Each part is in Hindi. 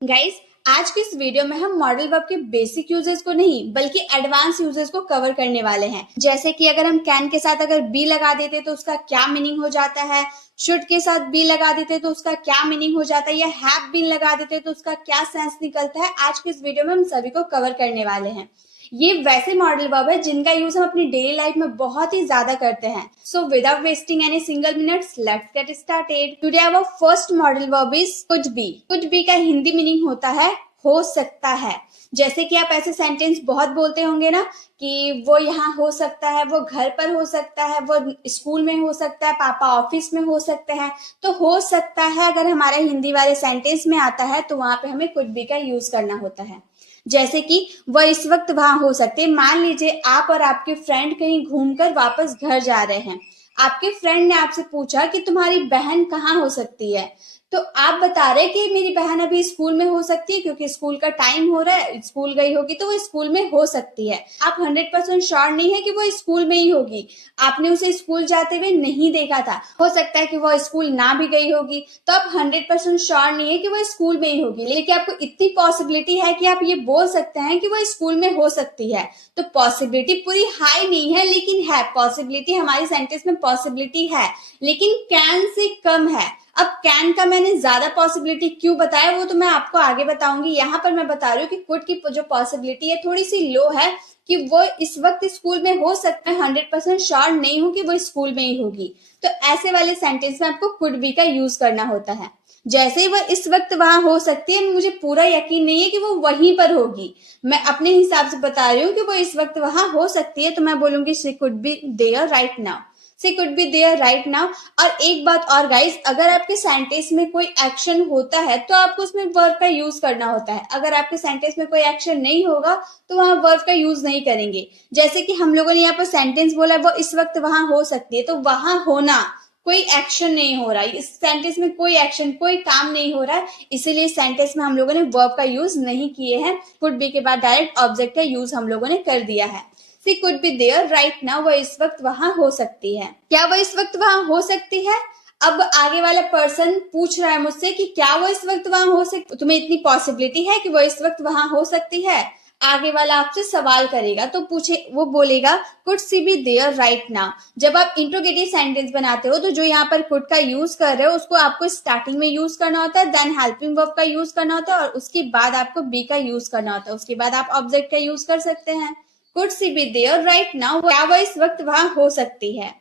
गाइस, आज की इस वीडियो में हम मॉडल वर्ब के बेसिक यूजेस को नहीं बल्कि एडवांस यूजेस को कवर करने वाले हैं। जैसे कि अगर हम कैन के साथ अगर बी लगा देते तो उसका क्या मीनिंग हो जाता है, शुड के साथ बी लगा देते तो उसका क्या मीनिंग हो जाता है, या हैव बीन लगा देते तो उसका क्या सेंस निकलता है। आज की इस वीडियो में हम सभी को कवर करने वाले हैं। ये वैसे मॉडल वर्ब है जिनका यूज हम अपनी डेली लाइफ में बहुत ही ज्यादा करते हैं। So without wasting any single minutes, let's get started. Today our first modal verb is could be. Could be का हिंदी मीनिंग होता है हो सकता है। जैसे कि आप ऐसे सेंटेंस बहुत बोलते होंगे ना कि वो यहाँ हो सकता है, वो घर पर हो सकता है, वो स्कूल में हो सकता है, पापा ऑफिस में हो सकते हैं। तो हो सकता है अगर हमारे हिंदी वाले सेंटेंस में आता है तो वहां पे हमें कुड बी का यूज करना होता है। जैसे कि वह इस वक्त वहां हो सकते हैं। मान लीजिए आप और आपके फ्रेंड कहीं घूमकर वापस घर जा रहे हैं। आपके फ्रेंड ने आपसे पूछा कि तुम्हारी बहन कहाँ हो सकती है, तो आप बता रहे कि मेरी बहन अभी स्कूल में हो सकती है क्योंकि स्कूल का टाइम हो रहा है, स्कूल गई होगी तो वो स्कूल में हो सकती है। आप 100% श्योर नहीं है कि वो स्कूल में ही होगी। आपने उसे स्कूल जाते हुए नहीं देखा था, हो सकता है कि वो स्कूल ना भी गई होगी, तो आप 100% श्योर नहीं है कि वो स्कूल में ही होगी। लेकिन आपको इतनी पॉसिबिलिटी है कि आप ये बोल सकते हैं कि वो स्कूल में हो सकती है। तो पॉसिबिलिटी पूरी हाई नहीं है लेकिन है पॉसिबिलिटी। हमारी सेंटेंस में पॉसिबिलिटी है लेकिन कैन से कम है। अब कैन का मैंने ज्यादा पॉसिबिलिटी क्यों बताया वो तो मैं आपको आगे बताऊंगी। यहाँ पर मैं बता रही हूँ कि कुड की जो पॉसिबिलिटी है थोड़ी सी लो है कि वो इस वक्त स्कूल में हो सकता है। 100% श्योर नहीं हूं कि वो स्कूल में ही होगी। तो ऐसे वाले सेंटेंस में आपको कुड बी का यूज करना होता है। जैसे ही वह इस वक्त वहां हो सकती है, मुझे पूरा यकीन नहीं है कि वो वहीं पर होगी। मैं अपने हिसाब से बता रही हूँ कि वो इस वक्त वहां हो सकती है, तो मैं बोलूंगी she could be there right now. She could be there right now. और एक बात और गाइस, अगर आपके सेंटेंस में कोई एक्शन होता है तो आपको उसमें वर्ब का यूज करना होता है। अगर आपके सेंटेंस में कोई एक्शन नहीं होगा तो वहां वर्ब का यूज नहीं करेंगे। जैसे कि हम लोगों ने यहाँ पर सेंटेंस बोला वो इस वक्त वहां हो सकती है, तो वहां होना कोई एक्शन नहीं हो रहा है। इस सेंटेंस में कोई एक्शन, कोई काम नहीं हो रहा है, इसीलिए इस सेंटेंस में हम लोगों ने वर्ब का यूज नहीं किए हैं। कुड बी के बाद डायरेक्ट ऑब्जेक्ट का यूज हम लोगों ने कर दिया है। She could be there right now. वह इस वक्त वहां हो सकती है। क्या वह इस वक्त वहां हो सकती है? अब आगे वाला पर्सन पूछ रहा है मुझसे कि क्या वो इस वक्त वहां हो सकती, तुम्हें इतनी पॉसिबिलिटी है कि वो इस वक्त वहां हो सकती है? आगे वाला आपसे सवाल करेगा तो पूछे, वो बोलेगा could she be there right now. जब आप इंट्रोगेटिव सेंटेंस बनाते हो तो जो यहाँ पर कुड का यूज कर रहे हो उसको आपको स्टार्टिंग में यूज करना होता है, देन हेल्पिंग वर्ब का यूज करना होता है और उसके बाद आपको बी का यूज करना होता है। उसके बाद आप ऑब्जेक्ट का यूज कर सकते हैं। Could she be there right now. क्या वह इस वक्त वहां हो सकती है?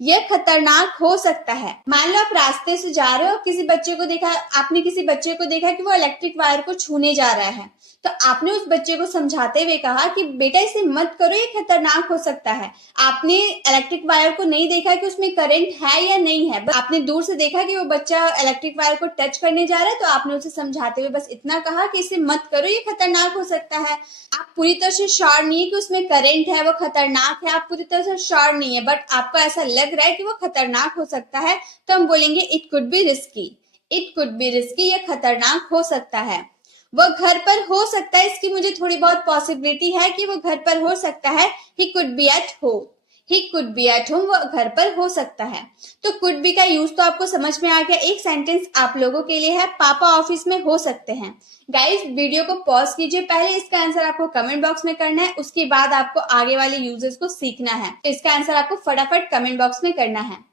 यह खतरनाक हो सकता है। मान लो आप रास्ते से जा रहे हो, किसी बच्चे को देखा, आपने किसी बच्चे को देखा कि वो इलेक्ट्रिक वायर को छूने जा रहा है, तो आपने उस बच्चे को समझाते हुए कहा कि बेटा इसे मत करो, ये खतरनाक हो सकता है। आपने इलेक्ट्रिक वायर को नहीं देखा कि उसमें करंट है या नहीं है, बस आपने दूर से देखा कि वो बच्चा इलेक्ट्रिक वायर को टच करने जा रहा है, तो आपने उसे समझाते हुए बस इतना कहा कि इसे मत करो, ये खतरनाक हो सकता है। आप पूरी तरह से श्योर नहीं है कि उसमें करंट है, वो खतरनाक है, आप पूरी तरह से श्योर नहीं है, बट आपको ऐसा लग रहा है कि वो खतरनाक हो सकता है, तो हम बोलेंगे it could be risky. It could be risky, ये खतरनाक हो सकता है। वो घर पर हो सकता है, इसकी मुझे थोड़ी बहुत पॉसिबिलिटी है कि वो घर पर हो सकता है। He could B at home. He could B at home, वो घर पर हो सकता है। तो कुड बी का यूज तो आपको समझ में आ गया। एक सेंटेंस आप लोगों के लिए है, पापा ऑफिस में हो सकते हैं। गाइस, वीडियो को पॉज कीजिए, पहले इसका आंसर आपको कमेंट बॉक्स में करना है, उसके बाद आपको आगे वाले यूजेस को सीखना है। तो इसका आंसर आपको फटाफट कमेंट बॉक्स में करना है।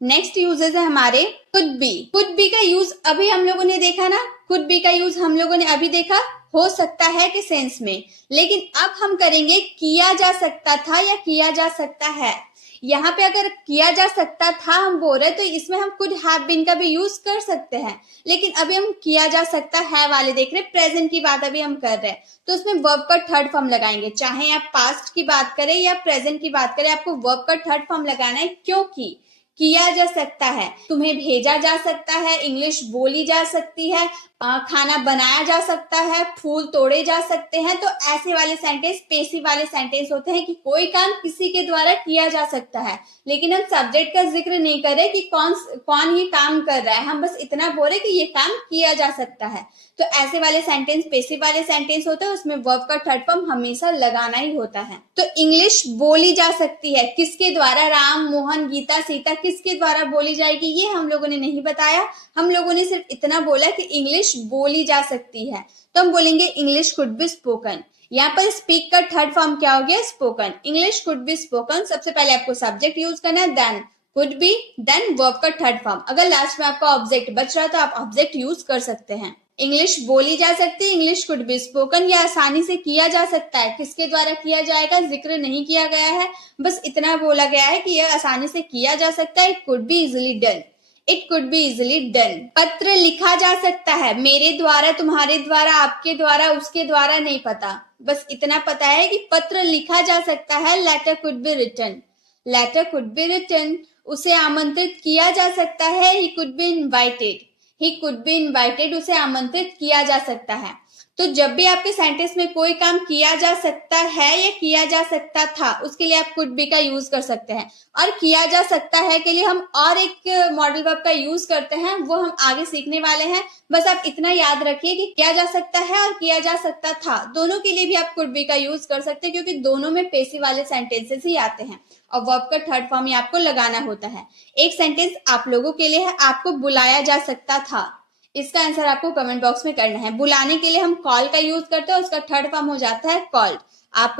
नेक्स्ट यूजेस है हमारे कुड बी। कुड बी का यूज अभी हम लोगों ने देखा ना, कुड बी का यूज हम लोगों ने अभी देखा हो सकता है के सेंस में। लेकिन अब हम करेंगे किया जा सकता था या किया जा सकता है। यहाँ पे अगर किया जा सकता था हम बोल रहे तो इसमें हम कुड हैव बीन का भी यूज कर सकते हैं, लेकिन अभी हम किया जा सकता है वाले देख रहे, प्रेजेंट की बात अभी हम कर रहे हैं, तो उसमें वर्ब का थर्ड फॉर्म लगाएंगे। चाहे आप पास्ट की बात करें या प्रेजेंट की बात करें, आपको वर्ब का थर्ड फॉर्म लगाना है, क्योंकि किया जा सकता है, तुम्हें भेजा जा सकता है, इंग्लिश बोली जा सकती है, खाना बनाया जा सकता है, फूल तोड़े जा सकते हैं। तो ऐसे वाले सेंटेंस पेसिव वाले सेंटेंस होते हैं कि कोई काम किसी के द्वारा किया जा सकता है, लेकिन हम सब्जेक्ट का जिक्र नहीं करें कि कौन ये काम कर रहा है, हम बस इतना बोले कि ये काम किया जा सकता है। तो ऐसे वाले सेंटेंस पेसिव वाले सेंटेंस होते हैं, उसमें वर्ब का थर्ड फॉर्म हमेशा लगाना ही होता है। तो इंग्लिश बोली जा सकती है, किसके द्वारा? राम, मोहन, गीता, सीता, किसके द्वारा बोली जाएगी ये हम लोगों ने नहीं बताया। हम लोगों ने सिर्फ इतना बोला कि इंग्लिश इंग्लिश बोली जा सकती है, तो हम बोलेंगे इंग्लिश कुड बी स्पोकन। यहाँ पर स्पीक का थर्ड फॉर्म क्या हो गया, spoken. English could be spoken, सबसे पहले आपको सब्जेक्ट यूज करना है, then could be, then verb का थर्ड फॉर्म। अगर लास्ट में आपका ऑब्जेक्ट बच रहा है तो आप ऑब्जेक्ट यूज कर सकते हैं। इंग्लिश बोली जा सकती है, इंग्लिश कुड बी स्पोकन, या आसानी से किया जा सकता है। किसके द्वारा किया जाएगा जिक्र नहीं किया गया है, बस इतना बोला गया है कि यह आसानी से किया जा सकता है। It could be easily done, it could be easily done. पत्र लिखा जा सकता है, मेरे द्वारा, तुम्हारे द्वारा, आपके द्वारा, उसके द्वारा नहीं पता, बस इतना पता है कि पत्र लिखा जा सकता है। Letter could be written, letter could be written. उसे आमंत्रित किया जा सकता है, he could be invited, he could be invited, उसे आमंत्रित किया जा सकता है। तो जब भी आपके सेंटेंस में कोई काम किया जा सकता है या किया जा सकता था, उसके लिए आप कुड बी का यूज कर सकते हैं। और किया जा सकता है के लिए हम और एक मॉडल वर्ब का यूज करते हैं, वो हम आगे सीखने वाले हैं। बस आप इतना याद रखिए कि किया जा सकता है और किया जा सकता था, दोनों के लिए भी आप कुड बी का यूज कर सकते हैं, क्योंकि दोनों में पेसिव वाले सेंटेंसेस ही आते हैं और वर्ब का थर्ड फॉर्म ही आपको लगाना होता है। एक सेंटेंस आप लोगों के लिए है, आपको बुलाया जा सकता था। इसका आंसर आपको कमेंट बॉक्स में करना है। बुलाने के लिए हम कॉल का यूज करते हैं, उसका थर्ड फॉर्म हो जाता है कॉल्ड। आप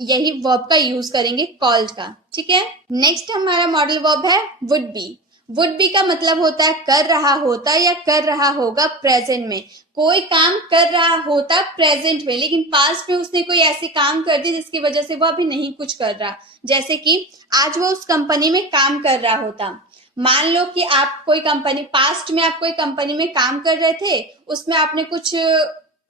यही वर्ब का यूज करेंगे, कॉल्ड का, ठीक है। नेक्स्ट हमारा मॉडल वर्ब है वुड बी। वुड बी का मतलब होता है कर रहा होता या कर रहा होगा प्रेजेंट में। कोई काम कर रहा होता प्रेजेंट में, लेकिन पास्ट में उसने कोई ऐसी काम कर दी जिसकी वजह से वो अभी नहीं कुछ कर रहा। जैसे कि आज वो उस कंपनी में काम कर रहा होता। मान लो कि आप कोई कंपनी, पास्ट में आप कोई कंपनी में काम कर रहे थे, उसमें आपने कुछ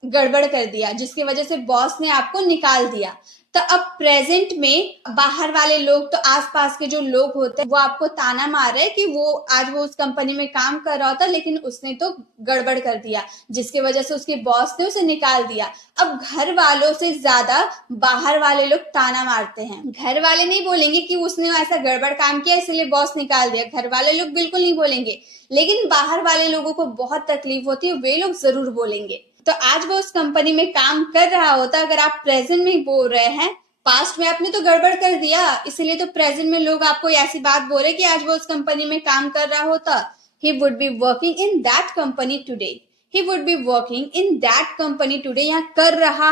गड़बड़ कर दिया जिसकी वजह से बॉस ने आपको निकाल दिया। तो अब प्रेजेंट में बाहर वाले लोग, तो आसपास के जो लोग होते हैं, वो आपको ताना मार रहे हैं कि वो आज वो उस कंपनी में काम कर रहा था लेकिन उसने तो गड़बड़ कर दिया जिसकी वजह से उसके बॉस ने उसे निकाल दिया। अब घर वालों से ज्यादा बाहर वाले लोग ताना मारते हैं। घर वाले नहीं बोलेंगे कि उसने ऐसा गड़बड़ काम किया इसलिए बॉस निकाल दिया, घर वाले लोग बिल्कुल नहीं बोलेंगे, लेकिन बाहर वाले लोगों को बहुत तकलीफ होती है, वे लोग जरूर बोलेंगे। तो आज वो उस कंपनी में काम कर रहा होता, अगर आप प्रेजेंट में बोल रहे हैं, पास्ट में आपने तो गड़बड़ कर दिया, इसलिए तो प्रेजेंट में लोग आपको ऐसी बात बोले कि आज वो उस कंपनी में काम कर रहा होता। He would be working in that company today, he would be working in that company today. यहाँ कर रहा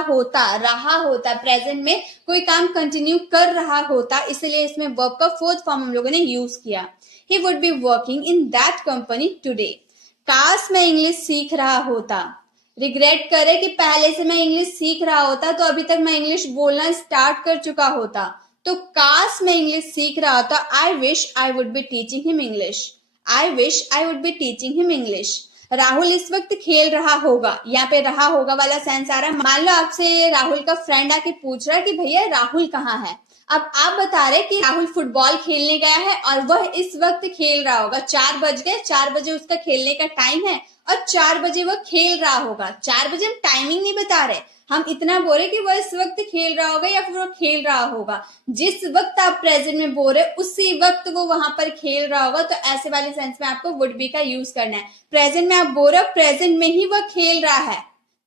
होता प्रेजेंट में कोई काम कंटिन्यू कर रहा होता, इसलिए इसमें वर्ब का फोर्थ फॉर्म हम लोगों ने यूज किया। He would be working in that company today. काश मैं इंग्लिश सीख रहा होता, रिग्रेट करे कि पहले से मैं इंग्लिश सीख रहा होता तो अभी तक मैं इंग्लिश बोलना स्टार्ट कर चुका होता। तो काश मैं इंग्लिश सीख रहा होता, I wish I would be teaching him English, I wish I would be teaching him English. Rahul इस वक्त खेल रहा होगा, यहाँ पे रहा होगा वाला सेंस आ रहा है। मान लो आपसे राहुल का फ्रेंड आके पूछ रहा है कि भैया राहुल कहाँ है। अब आप बता रहे कि राहुल फुटबॉल खेलने गया है और वह इस वक्त खेल रहा होगा। 4 बज गए, 4 बजे उसका खेलने का टाइम है और 4 बजे वह खेल रहा होगा। 4 बजे हम टाइमिंग नहीं बता रहे, हम इतना बोल रहे कि वह इस वक्त खेल रहा होगा या फिर वो खेल रहा होगा। जिस वक्त आप प्रेजेंट में बोल रहे उसी वक्त वो वहां पर खेल रहा होगा। तो ऐसे वाले सेंस में आपको वुड बी का यूज करना है। प्रेजेंट में आप बोल रहे हो प्रेजेंट में ही वह खेल रहा है,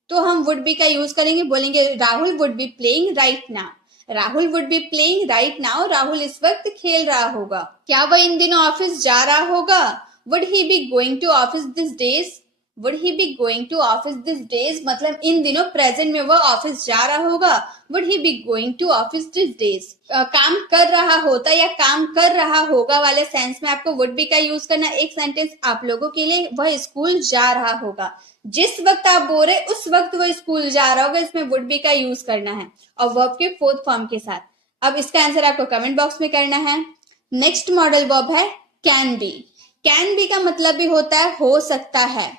तो हम वुड बी का यूज करेंगे, बोलेंगे Rahul would be playing right now, Rahul would be playing right now. Rahul इस वक्त खेल रहा होगा। क्या वह इन दिनों ऑफिस जा रहा होगा, would he be going to office this days, would he be going to office this days, मतलब इन दिनों प्रेजेंट में वह ऑफिस जा रहा होगा। Would he be going to office this days. काम कर रहा होता या काम कर रहा होगा वाले सेंस में आपको वुड बी का यूज करना। एक सेंटेंस आप लोगों के लिए, वह स्कूल जा रहा होगा। जिस वक्त आप बोल रहे उस वक्त वो स्कूल जा रहा होगा, इसमें वुड बी का यूज करना है और वर्ब के फोर्थ फॉर्म के साथ। अब इसका आंसर आपको कमेंट बॉक्स में करना है। नेक्स्ट मॉडल वर्ब है कैन बी। कैन बी का मतलब भी होता है हो सकता है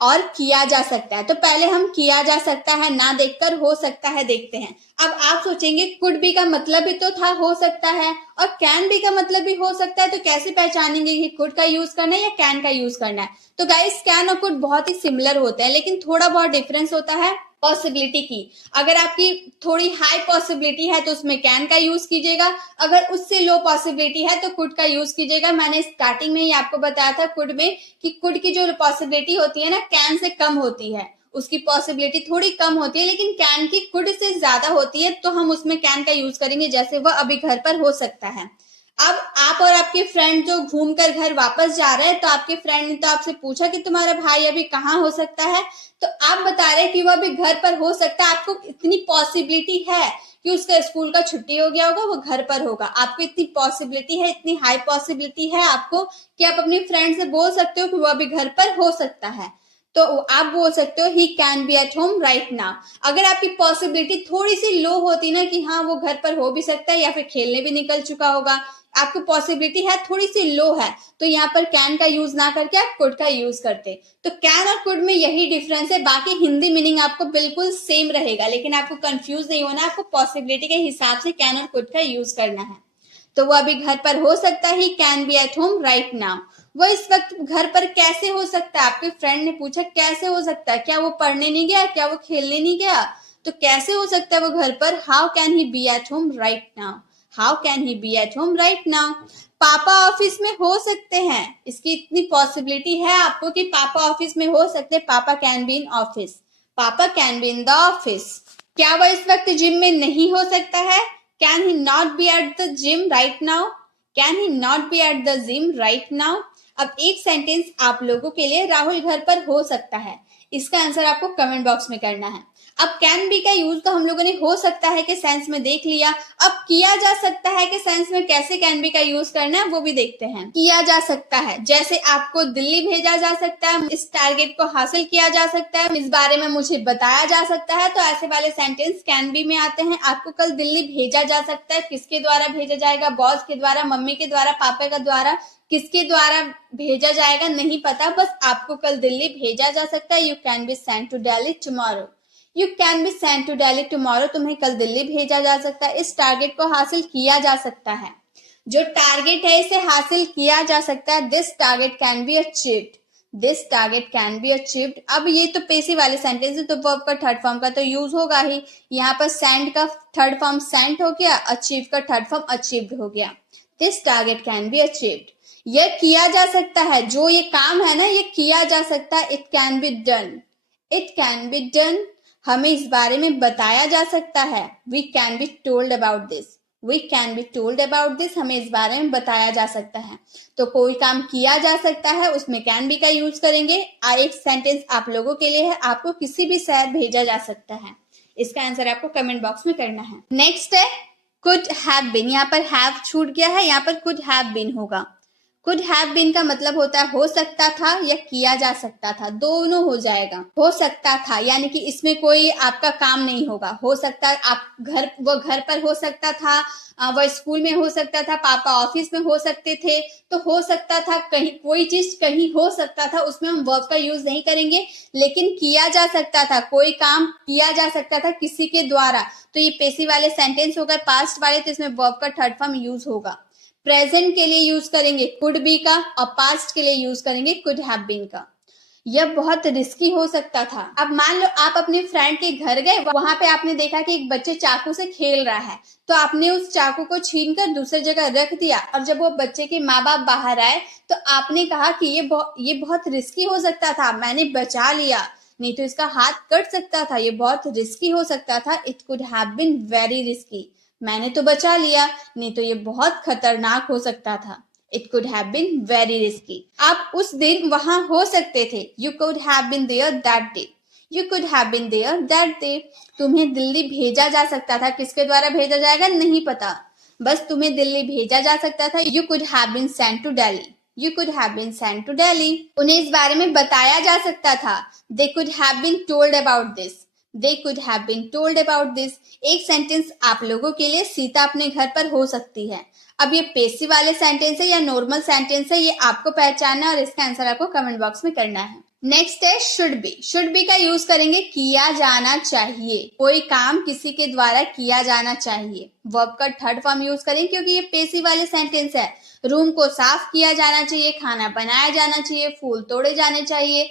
और किया जा सकता है। तो पहले हम किया जा सकता है ना देखकर हो सकता है देखते हैं। अब आप सोचेंगे कुड बी का मतलब भी तो था हो सकता है और कैन बी का मतलब भी हो सकता है, तो कैसे पहचानेंगे कि कुड का यूज करना है या कैन का यूज करना है। तो गाइस कैन और कुड बहुत ही सिमिलर होते हैं, लेकिन थोड़ा बहुत डिफरेंस होता है पॉसिबिलिटी की। अगर आपकी थोड़ी हाई पॉसिबिलिटी है तो उसमें कैन का यूज कीजिएगा, अगर उससे लो पॉसिबिलिटी है तो कुड का यूज कीजिएगा। मैंने स्टार्टिंग में ही आपको बताया था कुड में कि कुड की जो पॉसिबिलिटी होती है ना कैन से कम होती है, उसकी पॉसिबिलिटी थोड़ी कम होती है, लेकिन कैन की कुड से ज्यादा होती है, तो हम उसमें कैन का यूज करेंगे। जैसे वह अभी घर पर हो सकता है। अब आप और आपके फ्रेंड जो घूमकर घर वापस जा रहे हैं, तो आपके फ्रेंड ने तो आपसे पूछा कि तुम्हारा भाई अभी कहाँ हो सकता है, तो आप बता रहे हैं कि वो अभी घर पर हो सकता है। आपको इतनी पॉसिबिलिटी है कि उसका स्कूल का छुट्टी हो गया होगा, वो घर पर होगा। आपको इतनी पॉसिबिलिटी है, इतनी हाई पॉसिबिलिटी है आपको कि आप अपने फ्रेंड से बोल सकते हो कि वो अभी घर पर हो सकता है। तो आप बोल सकते हो he can be at home right now. अगर आपकी पॉसिबिलिटी थोड़ी सी लो होती ना कि हाँ वो घर पर हो भी सकता है या फिर खेलने भी निकल चुका होगा, आपकी पॉसिबिलिटी है थोड़ी सी लो है, तो यहाँ पर कैन का यूज ना करके आप कुड का यूज करते। तो कैन और कुड में यही डिफरेंस है, बाकी हिंदी मीनिंग आपको बिल्कुल सेम रहेगा, लेकिन आपको कंफ्यूज नहीं होना, आपको पॉसिबिलिटी के हिसाब से कैन और कुड का यूज करना है। तो वो अभी घर पर हो सकता है, can be at home right now. वो इस वक्त घर पर कैसे हो सकता है? आपके फ्रेंड ने पूछा कैसे हो सकता है, क्या वो पढ़ने नहीं गया, क्या वो खेलने नहीं गया? तो कैसे हो सकता है वो घर पर? How can he be at home right now? How can he be at home right now? पापा ऑफिस में हो सकते हैं, इसकी इतनी पॉसिबिलिटी है आपको कि पापा ऑफिस में हो सकते हैं। पापा कैन बी इन ऑफिस, पापा can be in the office. क्या वो इस वक्त जिम में नहीं हो सकता है? Can he not be at the gym right now? Can he not be at the gym right now? अब एक सेंटेंस आप लोगों के लिए, राहुल घर पर हो सकता है, इसका आंसर आपको कमेंट बॉक्स में करना है। अब कैन बी का यूज तो हम लोगों ने हो सकता है कि सेंस में देख लिया। अब किया जा सकता है कि सेंस में कैसे कैन बी का यूज करना है वो भी देखते हैं। किया जा सकता है, जैसे आपको दिल्ली भेजा जा सकता है, इस टारगेट को हासिल किया जा सकता है, इस बारे में मुझे बताया जा सकता है, तो ऐसे वाले सेंटेंस कैन बी में आते हैं। आपको कल दिल्ली भेजा जा सकता है, किसके द्वारा भेजा जाएगा? बॉस के द्वारा, मम्मी के द्वारा, पापा के द्वारा, किसके द्वारा भेजा जाएगा नहीं पता, बस आपको कल दिल्ली भेजा जा सकता है। You can be sent to Delhi tomorrow, you can be sent to Delhi tomorrow, तुम्हें कल दिल्ली भेजा जा सकता है। इस टारगेट को हासिल किया जा सकता है, जो टारगेट है इसे हासिल किया जा सकता है। This target can be achieved, this target can be achieved. अब ये तो पेसिव वाले सेंटेंस है, तो वर्ब का थर्ड फॉर्म का तो यूज होगा ही। यहाँ पर सेंड का थर्ड फॉर्म सेंट हो गया, अचीव का थर्ड फॉर्म अचीव्ड हो गया। This target can be achieved. यह किया जा सकता है, जो ये काम है ना ये किया जा सकता है। It can be done, it can be done. हमें इस बारे में बताया जा सकता है। We can be told about this, we can be told about this, हमें इस बारे में बताया जा सकता है। तो कोई काम किया जा सकता है, उसमें कैन बी का यूज करेंगे। एक सेंटेंस आप लोगों के लिए है, आपको किसी भी शहर भेजा जा सकता है। इसका आंसर आपको कमेंट बॉक्स में करना है। नेक्स्ट है कुड हैव बीन। यहाँ पर हैव छूट गया है, यहाँ पर कुड हैव बीन होगा। कुड हैव बीन का मतलब होता है हो सकता था या किया जा सकता था, दोनों हो जाएगा। हो सकता था यानी कि इसमें कोई आपका काम नहीं होगा। हो सकता आप वो घर पर हो सकता था, वह स्कूल में हो सकता था, पापा ऑफिस में हो सकते थे। तो हो सकता था, कहीं कोई चीज कहीं हो सकता था, उसमें हम वर्ब का यूज नहीं करेंगे। लेकिन किया जा सकता था, कोई काम किया जा सकता था किसी के द्वारा, तो ये पेसिव वाले सेंटेंस होगा। पास्ट वाले तो इसमें वर्ब का थर्ड फॉर्म यूज होगा। प्रेजेंट के लिए यूज करेंगे कुड बी का, और पास्ट के लिए यूज करेंगे कुड हैव बीन का। यह बहुत रिस्की हो सकता था। अब मान लो आप अपने फ्रेंड के घर गए, वहां पे आपने देखा कि एक बच्चे चाकू से खेल रहा है, तो आपने उस चाकू को छीनकर दूसरी जगह रख दिया। और जब वो बच्चे के माँ बाप बाहर आए तो आपने कहा कि ये बहुत रिस्की हो सकता था, मैंने बचा लिया, नहीं तो इसका हाथ कट सकता था, ये बहुत रिस्की हो सकता था। It could have been very risky, मैंने तो बचा लिया, नहीं तो ये बहुत खतरनाक हो सकता था। It could have been very risky. आप उस दिन वहां हो सकते थे। You could have been there that day, you could have been there that day. तुम्हें दिल्ली भेजा जा सकता था, किसके द्वारा भेजा जाएगा नहीं पता, बस तुम्हें दिल्ली भेजा जा सकता था। You could have been sent to Delhi, you could have been sent to Delhi. उन्हें इस बारे में बताया जा सकता था। They could have been told about this, they could have been told about this. एक सेंटेंस आप लोगों के लिए, सीता अपने घर पर हो सकती है। अब ये पेसिव वाले सेंटेंस है या नॉर्मल सेंटेंस है, ये आपको पहचानना है और इसका आंसर आपको कमेंट बॉक्स में करना है। नेक्स्ट है शुड बी। शुड बी का यूज करेंगे किया जाना चाहिए, कोई काम किसी के द्वारा किया जाना चाहिए। वर्ब का थर्ड फॉर्म यूज करें क्योंकि ये पेसिव वाले सेंटेंस है। रूम को साफ किया जाना चाहिए, खाना बनाया जाना चाहिए, फूल तोड़े जाने चाहिए,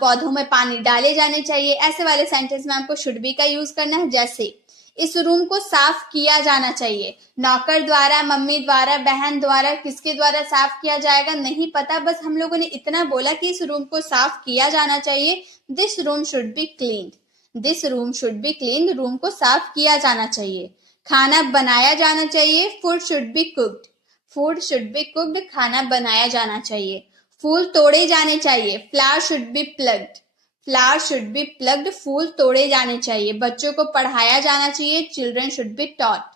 पौधों में पानी डाले जाने चाहिए। ऐसे वाले सेंटेंस में आपको शुड बी का यूज करना है। जैसे इस रूम को साफ किया जाना चाहिए, नौकर द्वारा, मम्मी द्वारा, बहन द्वारा, किसके द्वारा साफ किया जाएगा नहीं पता, बस हम लोगों ने इतना बोला कि इस रूम को साफ किया जाना चाहिए। This room should be cleaned, this room should be cleaned, room को साफ किया जाना चाहिए। खाना बनाया जाना चाहिए, food should be cooked, food should be cooked, खाना बनाया जाना चाहिए। फूल तोड़े जाने चाहिए, flower should be plugged, flower should be plugged, फूल तोड़े जाने चाहिए। बच्चों को पढ़ाया जाना चाहिए, children should be taught,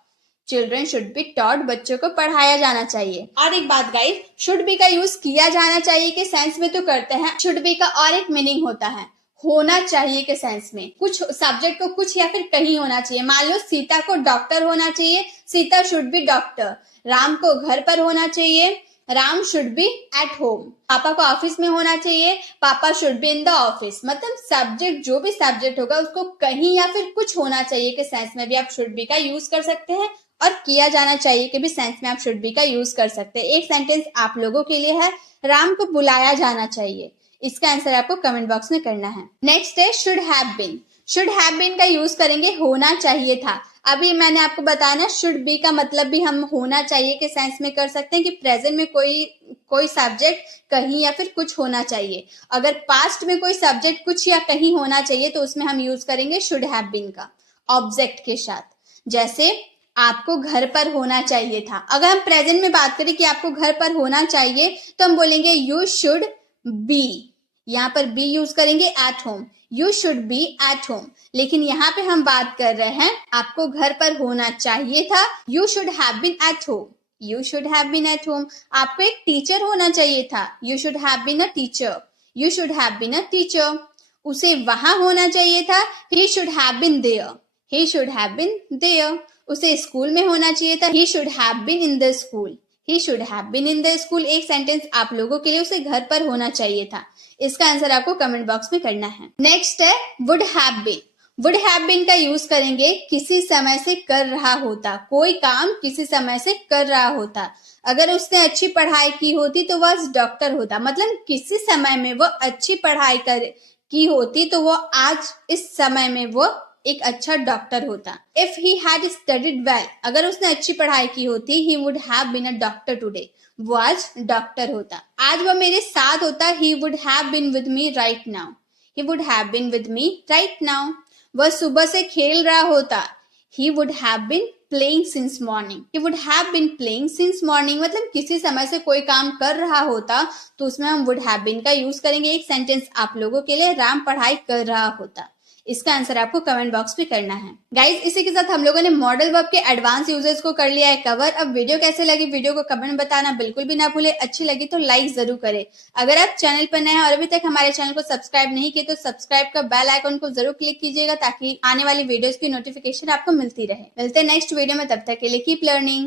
children should be taught, बच्चों को पढ़ाया जाना चाहिए। और एक बात गाइस, शुड बी का यूज किया जाना चाहिए के सेंस में तो करते हैं, शुड बी का और एक मीनिंग होता है होना चाहिए के सेंस में। कुछ सब्जेक्ट को कुछ या फिर कहीं होना चाहिए। मान लो सीता को डॉक्टर होना चाहिए, Sita should be doctor. Ram को घर पर होना चाहिए, Ram should be at home. पापा को ऑफिस में होना चाहिए, पापा should be in the office. मतलब सब्जेक्ट, जो भी सब्जेक्ट होगा उसको कहीं या फिर कुछ होना चाहिए के सेंस में भी आप शुड बी का यूज कर सकते हैं, और किया जाना चाहिए के भी सेंस में आप शुड बी का यूज कर सकते हैं। एक सेंटेंस आप लोगों के लिए है, राम को बुलाया जाना चाहिए। इसका आंसर आपको कमेंट बॉक्स में करना है। नेक्स्ट है should have been. Should have been का यूज करेंगे होना चाहिए था। अभी मैंने आपको बताया ना, शुड बी का मतलब भी हम होना चाहिए के सेंस में कर सकते हैं कि प्रेजेंट में कोई सब्जेक्ट कहीं या फिर कुछ होना चाहिए। अगर पास्ट में कोई सब्जेक्ट कुछ या कहीं होना चाहिए तो उसमें हम यूज करेंगे शुड हैव बीन का ऑब्जेक्ट के साथ। जैसे आपको घर पर होना चाहिए था। अगर हम प्रेजेंट में बात करें कि आपको घर पर होना चाहिए तो हम बोलेंगे यू शुड बी, यहाँ पर बी यूज करेंगे eight home, you should be at home. लेकिन यहाँ पे हम बात कर रहे हैं आपको घर पर होना चाहिए था, you should have been at home, you should have been at home. आपको एक टीचर होना चाहिए था, you should have been a teacher, you should have been a teacher. उसे वहां होना चाहिए था, he should have been there, he should have been there. उसे स्कूल में होना चाहिए था, he should have been in the school, he should have been in the school. एक सेंटेंस आप लोगों के लिए उसे घर पर होना चाहिए था। इसका आंसर आपको कमेंट बॉक्स में करना है। नेक्स्ट है would have been. Would have been का यूज करेंगे किसी समय से कर रहा होता, कोई काम किसी समय से कर रहा होता। अगर उसने अच्छी पढ़ाई की होती तो वह डॉक्टर होता। मतलब किसी समय में वो अच्छी पढ़ाई की होती तो वो आज इस समय में वो एक अच्छा डॉक्टर होता। If he had studied well, अगर उसने अच्छी पढ़ाई की होती, he would have been a doctor today, वो आज डॉक्टर होता। आज वो मेरे साथ होता, he would have been with me right now, he would have been with me right now. वह सुबह से खेल रहा होता, he would have been playing since morning, he would have been playing since morning। मतलब किसी समय से कोई काम कर रहा होता तो उसमें हम would have been का यूज करेंगे। एक सेंटेंस आप लोगों के लिए, राम पढ़ाई कर रहा होता। इसका आंसर आपको कमेंट बॉक्स में करना है। गाइज इसी के साथ हम लोगों ने मॉडल वर्ब के एडवांस यूजेस को कर लिया है कवर। अब वीडियो कैसे लगी, वीडियो को कमेंट में बताना बिल्कुल भी ना भूले। अच्छी लगी तो लाइक जरूर करें। अगर आप चैनल पर नए हैं और अभी तक हमारे चैनल को सब्सक्राइब नहीं किए तो सब्सक्राइब का बेल आइकन को जरूर क्लिक कीजिएगा ताकि आने वाली वीडियोस की नोटिफिकेशन आपको मिलती रहे। मिलते हैं नेक्स्ट वीडियो में, तब तक के लिए कीप लर्निंग।